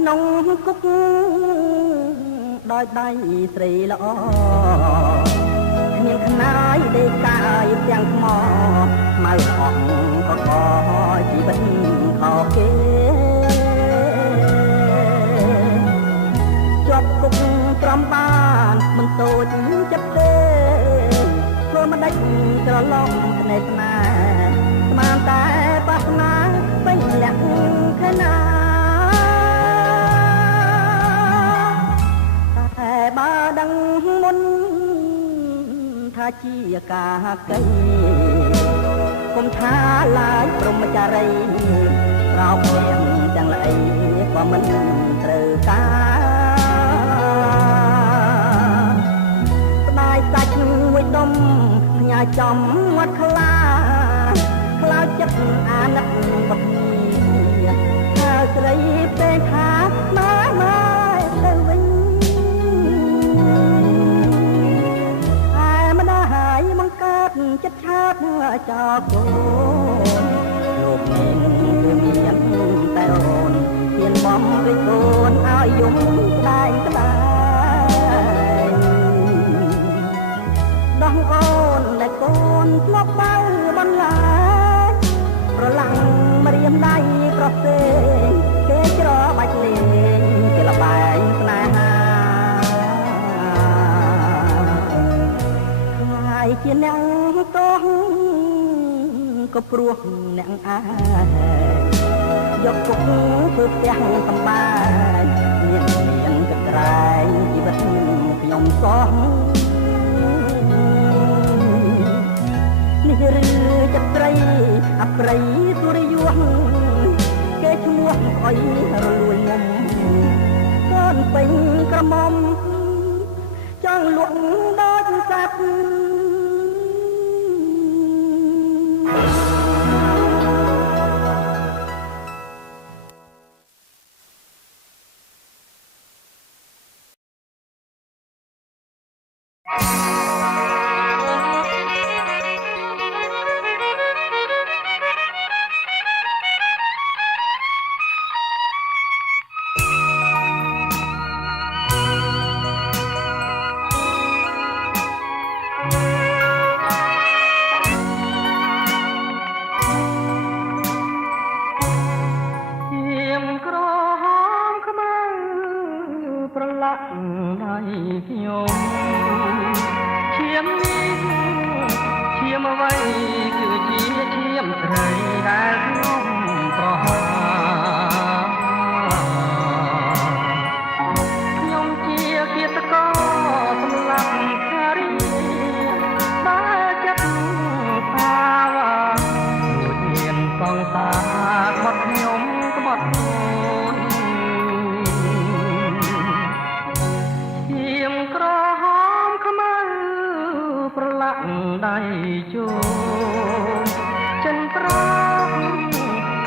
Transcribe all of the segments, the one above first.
ក្នុងគុកដោយដៃស្រីល្អគ្មានខ្នាយដេកកាយទាំងថ្មខ្មៅអស់ក៏ខជីវិតខកគេជាប់គុកត្រំបានមិនតូចចិត្តទេខ្លួនមិនដាច់ច្រឡំស្នេហ៍ស្នាស្មានតែបាសនាពេញលក្ខខណាតែបើដឹងមុនថាជាការកៃគុំថាឡាយព្រមចារីរោបលៀងទាំងល្អីក៏មិនត្រូវការស្ដាយសាច់មួយដុំផ្ញើចំមាត់ខ្លាខ្លោចចិត្តអាណិតបគ្នាថាស្រីពេលថាម៉ែទៅវិញតែម្ដាយបង្កើតចិត្តឆាតចោលកូនលោកនេះគឺមានតែអូនហ៊ានបំរិះកូនឲ្យយំស្ដាយស្ដាយដោះអូនដែលកូនធ្លាប់បើបន្លាយប្រឡាំងម្រាមដៃប្រសេគេច្របាច់លេងគេលបែងស្នេហាខ្លាយជាអ្នកតោះក៏ព្រោះអ្នកអាយកគុកធ្វើផ្ទះសម្បែងមានកត្រែងជីវិតខ្ញុំសោះនេះឬចិត្តត្រីអប្រិយទុរយួនគេឈ្មោះអុយរលួយងំកូនពេញក្រមុំចង់លក់ដូចសត្វដៃជោចិនប្រង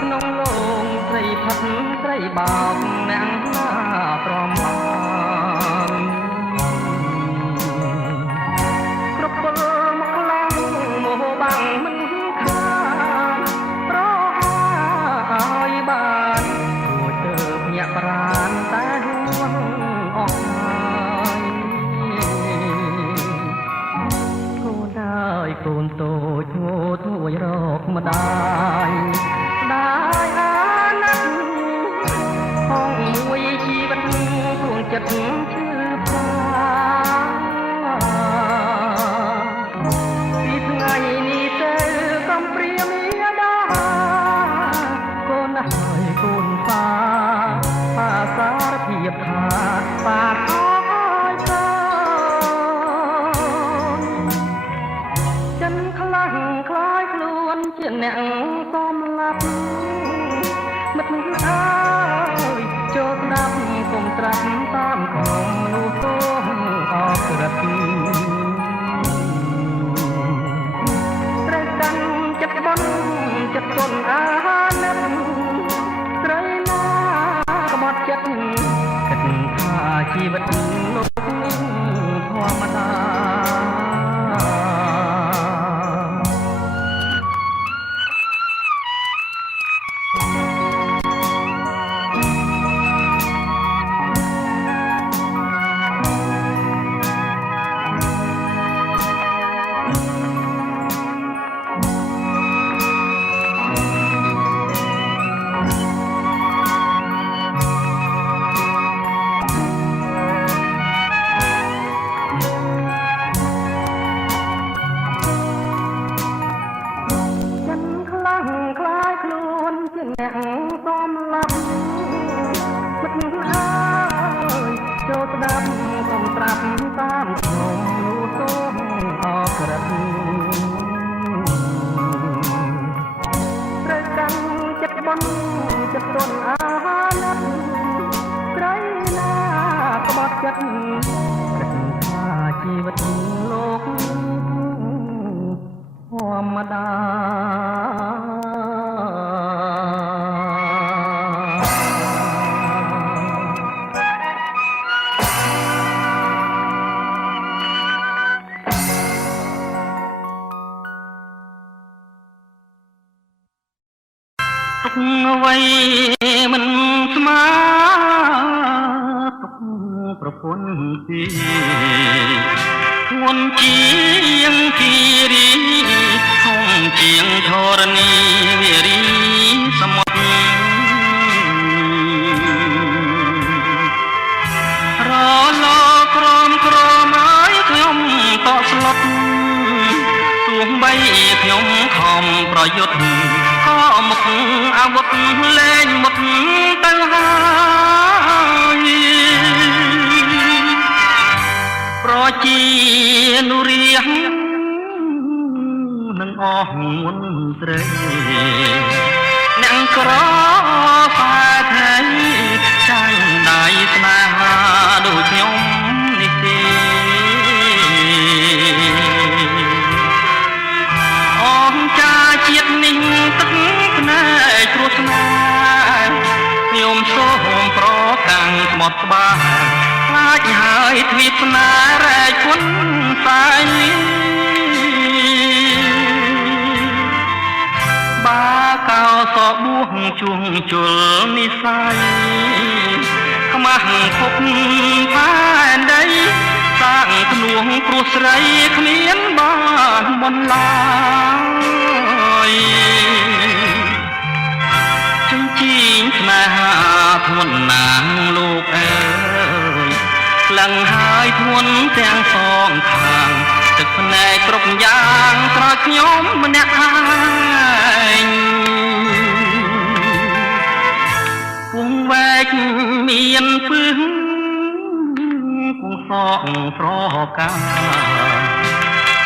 ក្នុងលងត្រីផាត់ត្រីបោកអ្នកណាប្រមាណគ្រប់ពលមកខ្លាំងមកបាំងមិនខានប្រឲ្យបានគួរទៅញាក់ប្រានតែហួងអស់កូនតូចងូតមួយរកម្ដាយដាយអាណិតហងមួយជីវិតគួងចិត្តឈឺផ្សាពីថ្ងៃនេះទៅកំព្រាមីដាកូនហើយកូនប៉ាសារភាពថាប៉ាជាអ្នកសំឡាប់មិត្តអើយចូលស្ដាប់កុំត្រាប់តាមក្នុងនោះទោះអរក្រឹតត្រូវកាន់ចិត្តបន់ចិត្តគុណអាណិតស្រីណាក្បត់ចិត្តគិតថាជី កអ្វីមិនស្មើទុកប្រពន្ធទីធ្ងន់ជាងគិរីធំជាងធរណីវារីសមុទ្ររលក្រមហើយខ្ញុំតក់ស្លុតទោះបីខ្ញុំខំប្រយុទ្ធក៏មុខអាវុធលែងមុតទៅហើយប្រជានុរាស្ត្រនឹងអស់មន្ត្រីអ្នកក្រសាថៃចាញ់ដៃស្នេហាដូចខ្ញុំនេះទេអង្ការជាតិនេះទឹកភ្នែកគ្រោះស្នេហ៍ខ្ញុំសូមប្រកាំងស្មត់ក្បាលខ្លាចហើយទ្វីបស្នេហ៍រែកគុណសាយបាកោសបួងជួងជុលនិស័យខ្មាស់ភពផែនដីសាងភ្នួងព្រោះស្រីគ្មានបានបន្លាយជញ្ជីងស្នេហាធ្ងន់ណាស់លោកអើយខ្លាំងហើយធ្ងន់ទាំងសងខាងទឹកភ្នែកគ្រប់យ៉ាងស្រោចខ្ញុំម្នាក់ឯងគង់វែកមានពឹងគង់សងស្រកា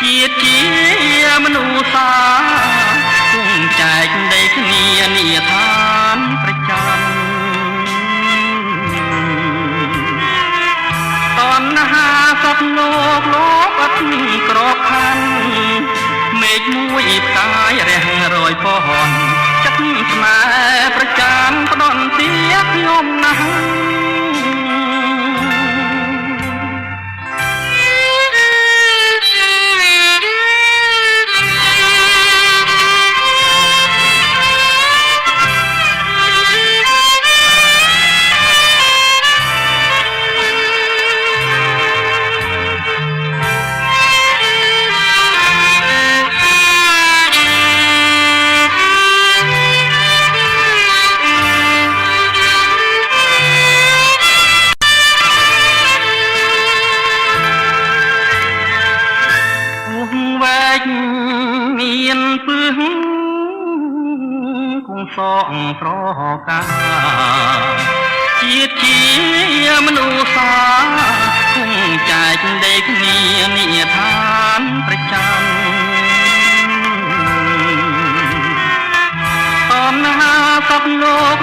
ជាតិជាមនុស្សសាគង់ចែកដីគ្នានីឋានប្រចាំតណ្ហាសត្វលោកអត់ក្របខ័ណ្ឌមេឃមួយផ្កាយរះរយពណ៌ចិត្តស្នេហ៍ប្រចាំផ្ដន់ទាខ្ញុំណាស់មានពឹងគង់សងស្រកាជាតិជាមនុស្សសាគង់ចែកដីគ្នានីឋានប្រចាំតណ្ហាសត្វលោក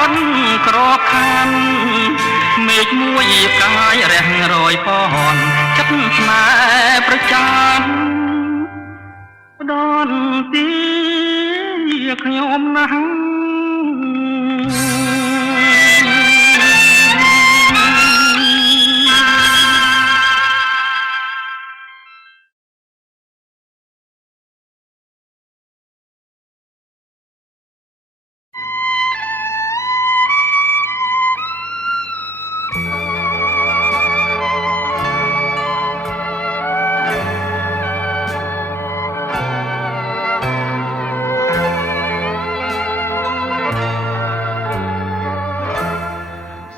អត់ក្របខ័ណ្ឌមេឃមួយផ្កាយរះរយពណ៌ចិត្តស្នេហ៍ប្រចាំផ្ដន់ទាខ្ញុំណាស់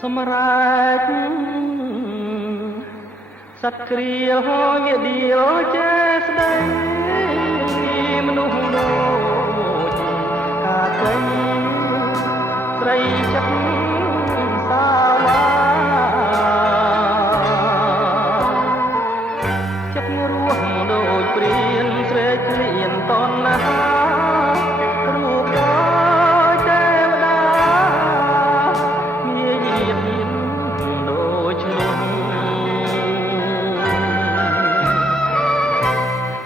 សម្រាប់សត្វគ្រាហើយវាដៀលចេស្ដីមនុស្សដូចកាត្រីត្រីចិត្តសាវាចិត្តរស់ដូចព្រានស្រែកលៀនតណ្ហារូបដូចទេវតាមានយាមដូចឈ្លន់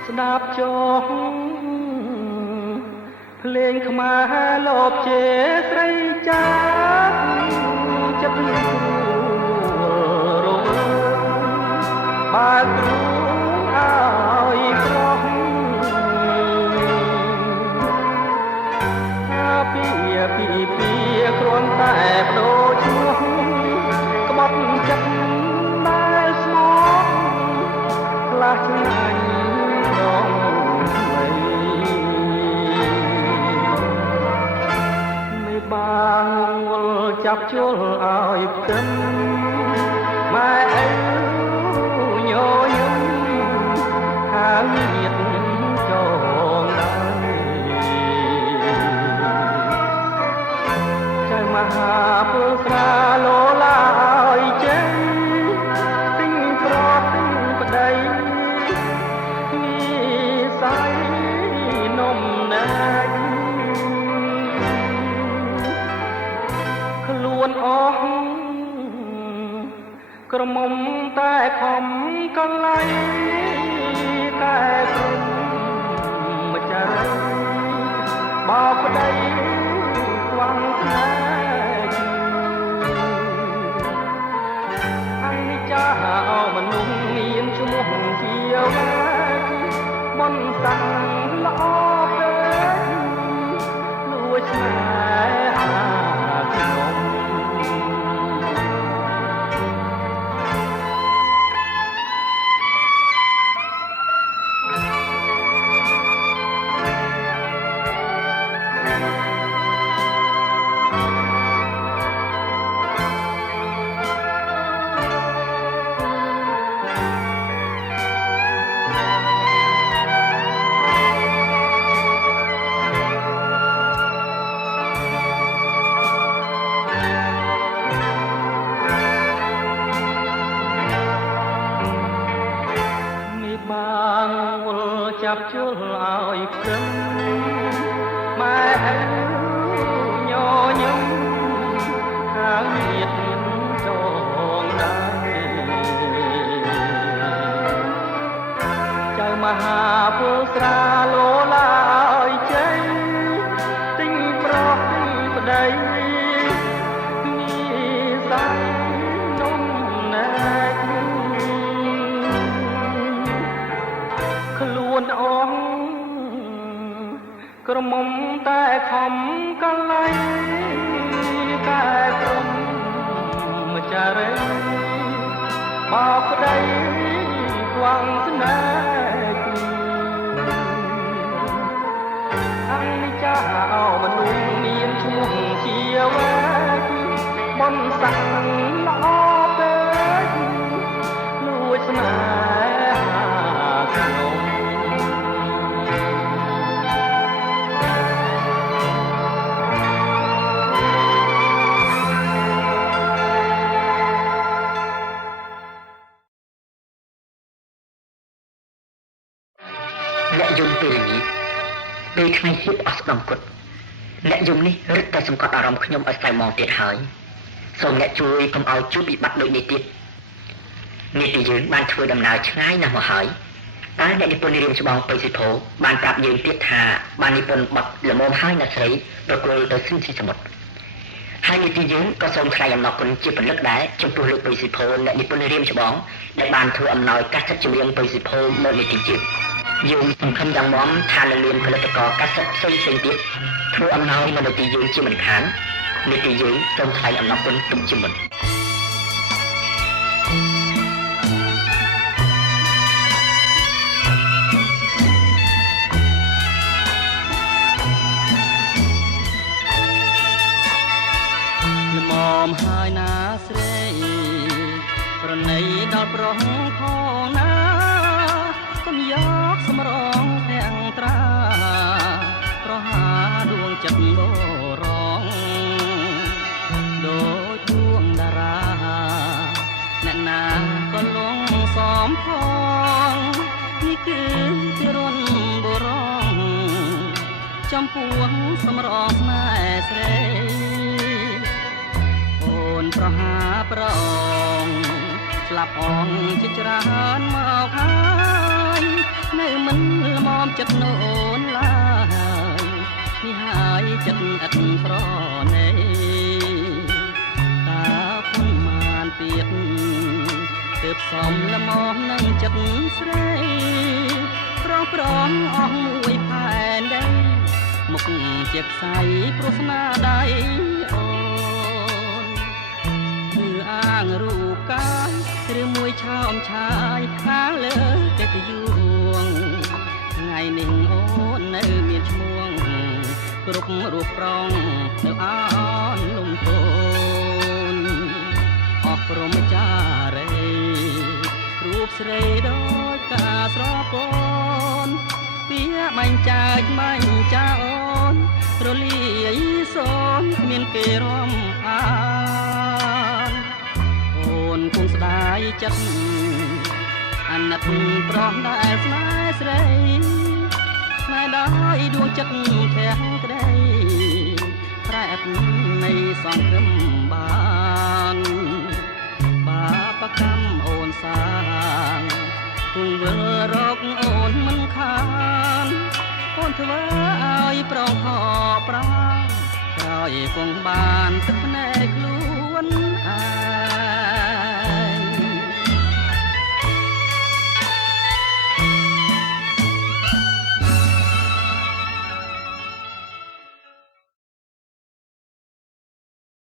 ស្ដាប់ចុះភ្លេងខ្មែរលបជេស្រីចាចិត្តគ្រួរងបើគ្រូឲ្យក្រោះអាពី ចាប់ជួលឲ្យផ្ទឹមម៉ែឪញយំខាងញាតចងដៃចៅមហាពលស្រាលោឡាឲ្យចេញទិញប្រទិញប្តីមីសៃនំណាច់ខ្លួនអស់ក្រមុំតែខំកន្លៃតែព្រមម្ចាស់បោកប្តីខ្វាំងខែអនិច្ចាអោមនុស្សមានឈ្មោះជាវ៉ាបនសាំងល្អពេកលួចស្នេហាខ្ញុំចាប់ជួលឲ្យផ្ទឹមម៉ែឪញញឹមខាងញាតចងដៃចៅមហាពលស្រាលោឡាឲ្យចេញទិញប្រោះទិញប្តីមីសៃនំណាច់ខ្លួនអស់ក្រមុំតែខំកន្លែងតែព្រមម្ចាស់រីបោកប្តីខ្វាំងស្នេហ៍អនិច្ចាអោមនុស្សមានឈ្មោះជាវ៉ាបនសាំងល្អពេកលួចស្នេហាខ្ញុំអ្នកយំពេលល្ងាចពេលថ្ងៃហៀបអស់ស្ដំគុតអ្នកយំនេះរឹតតែសង្កត់អារម្មណ៍ខ្ញុំឲ្យស្ៅម៉ោងទៀតហើយសូមអ្នកជួយកុំឲ្យជួបវិបត្តិដូចនេះទៀតនេះទីយើងបានធ្វើដំណើរឆ្ងាយណាស់មកហើយតែអ្នកនិពន្ធរៀមច្បងបិសិភោបានប្រាប់យើងទៀតថាបាននិពន្ធបទល្មមហើយអ្នកស្រីប្រគល់ទៅស៊ិនស៊ីសមុទ្រហើយនេះទីយើងក៏សូមថ្លែងអំណរគុណជាពលិកដែរចំពោះលោកបិសិភោអ្នកនិពន្ធរៀមច្បងដែលបានធ្វើអំណោយកាសសិទ្ធចម្រៀងបិសិភោមកនេះទីយើងយើងសង្ឃឹមយ៉ាងមាំថានឹងមានផលិតករកាសសិទ្ធផ្សេងៗទៀតធ្វើអំណោយមកនៅទីយើងជាមិនខាននេះទីយើងសូមថ្លែងអំណរគុណទុកជាមុនល្មមហើយណាស្រីប្រណីដល់ប្រុសផងណាកុំយកសម្រងទាំងត្រាប្រហាដួងចិត្តបរងដូចដួងតារាអ្នកណាក៏លងសំផងនេះគឺទីរុនបរងចំពោះសម្រងស្នេហ៍ស្រីអូនប្រហាប្រងស្លាប់អងជាច្រើនមកហើយនៅមិនល្មមចិត្តនូនឡើយនេះហើយចិត្តឥតប្រណីតើពុំបានទៀតទើបសំល្មមនឹងចិត្តស្រីប្រងប្រងអស់មួយផែនដីមុខជាខ្សែព្រោះស្នាដៃអូនគឺអាងរូបកាយឬមួយឆោមឆាយខាងលើកិត្តិយសថ្ងៃនេះអូននៅមានឈ្មោះគ្រប់រូបប្រងនៅអនលំទោ ព្រមចារីរូបស្រីដូចការស្រពនវាបាញ់ចាច់បាញ់ចាអូនរលាយសូនគ្មានគេរំអានអូនគង់ស្ដាយចិត្តអាណិតប្រំដែលស្នេហ៍ស្រីស្នេហ៍ដោយដួងចិត្តធាក់ក្ដីប្រែតនៃសង្គ្រាមបានបាបកម្មអូនសាងគង់វិលរកអូនមិនខានអូនធ្វើឲ្យប្រងហប្រាក្រោយគង់បានទឹកភ្នែកខ្លួនអា